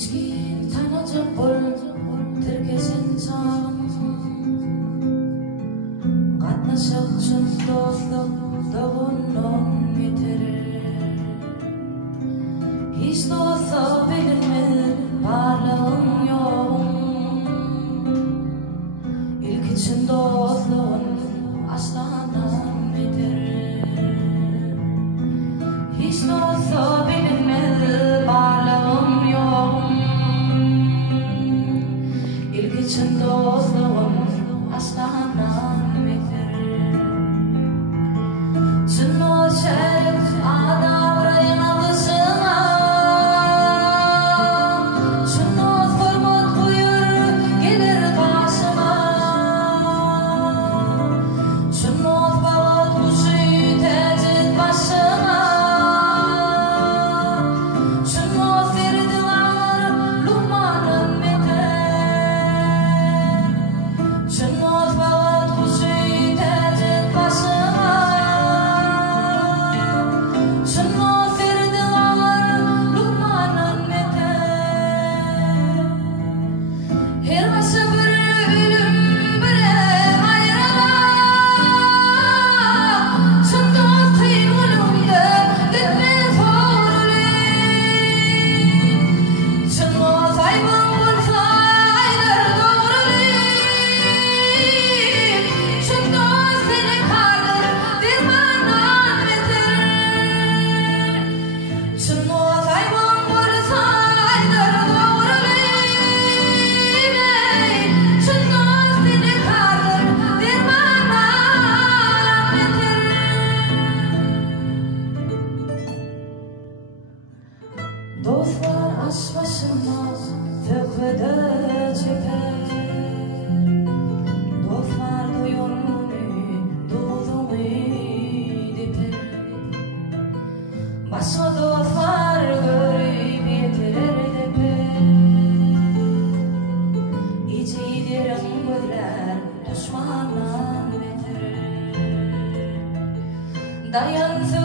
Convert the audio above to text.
Hiçkin tanacak bol terkesin çağın Katnaşık çün dostluk doğunun yetirir Hiç dostu bilinmez varlığın yoğun İlk için dostluğun aslandan bitirir Hiç dostu bilinmez varlığın yoğun İlk için dostluğun aslandan bitirir Çün o şerif adamı yanlışına Çün o hürmet buyur gelir karşıma Çün o bağıt kuşu tecid başına Çün o ferdiler lumanın biter Çün o bağıt kuşu tecid başına Çün o ferdiler lumanın biter Her başı bir ölüm bir ev ayrılar Çün dostayım ölümde gitmez horulur Çün o saybın bulsa aylar doğrulur Çün dost seni kaldır dermandan beter Çün o saybın bulsa aylar doğrulur Çün dost seni kaldır dermandan beter Dostlar aş başına tövbede çeker Dostlar duyulmuş duyduğumu diper Başka dostlar görüp yetirir deper İcidirim gözler düşmandan beter Dayansız